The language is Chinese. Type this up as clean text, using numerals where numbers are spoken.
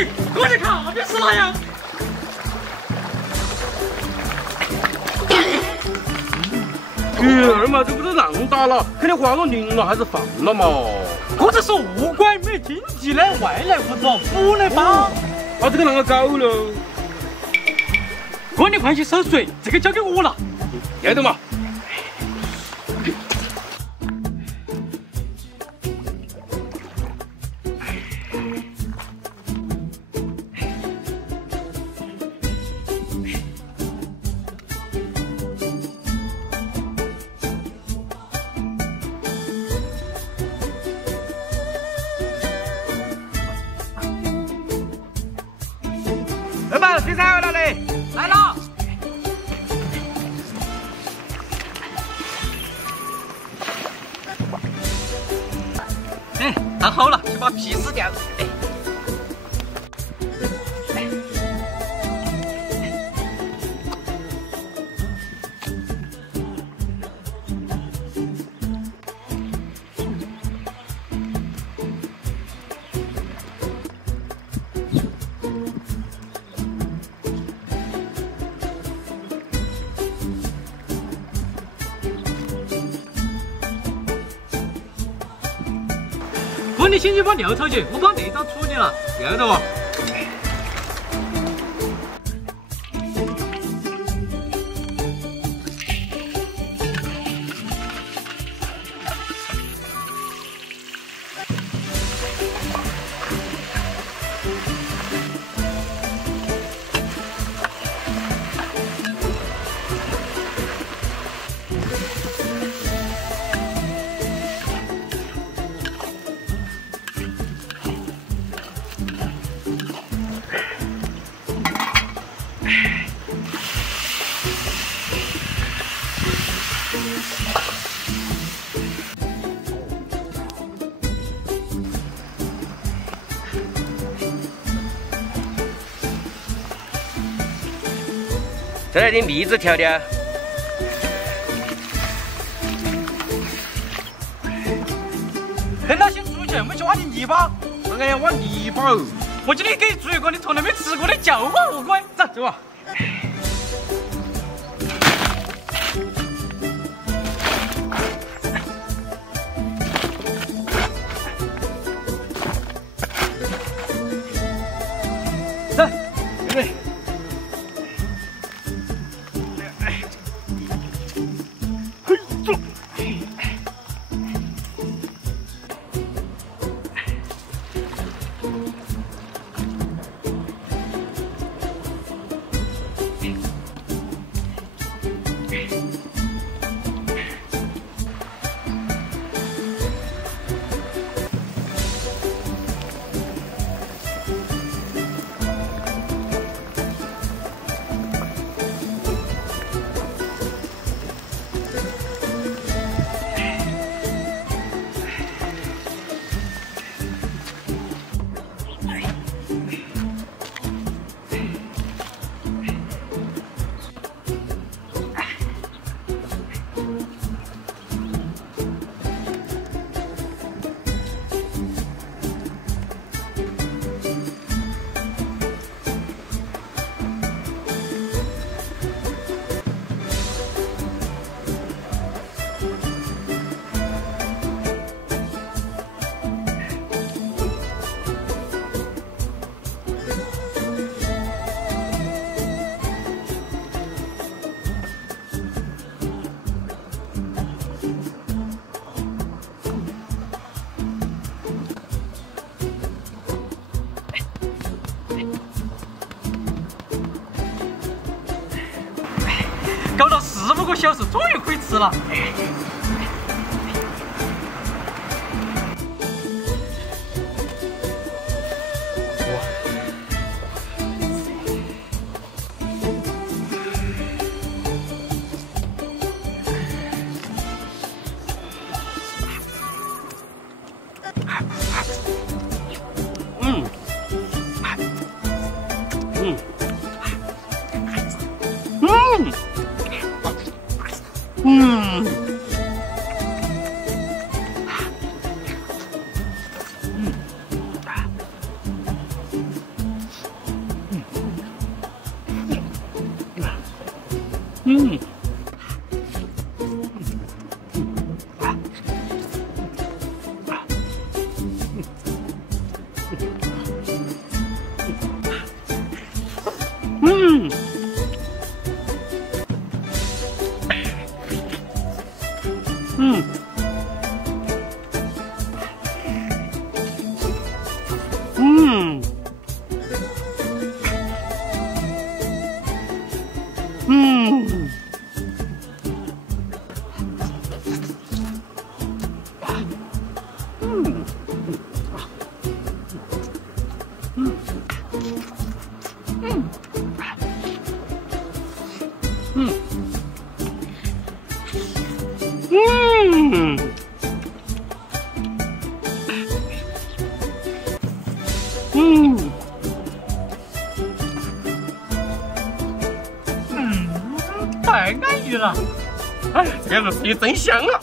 咦，过来看，这是哪样？二嘛，这不是浪打了，肯定换个零了还是放了嘛？我这是物管没经济的外来物种，不能放。啊，这个啷个搞喽？哥，你快去收水，这个交给我了。要得嘛。二宝，水菜回来嘞！来了。烫好了，去把皮撕掉。哥，你先去把料炒起，我把内脏处理了。要得嘛。再来点蜜汁调调。很老先出去，我们去挖点泥巴。我还要挖泥巴哦。我今天给你做一个你从来没吃过的叫花乌龟，走走啊！走，对。搞了4、5个小时，终于可以吃了。嗯。嗯。嗯。嗯。嗯。太安逸了。哎，这个肉皮真香啊！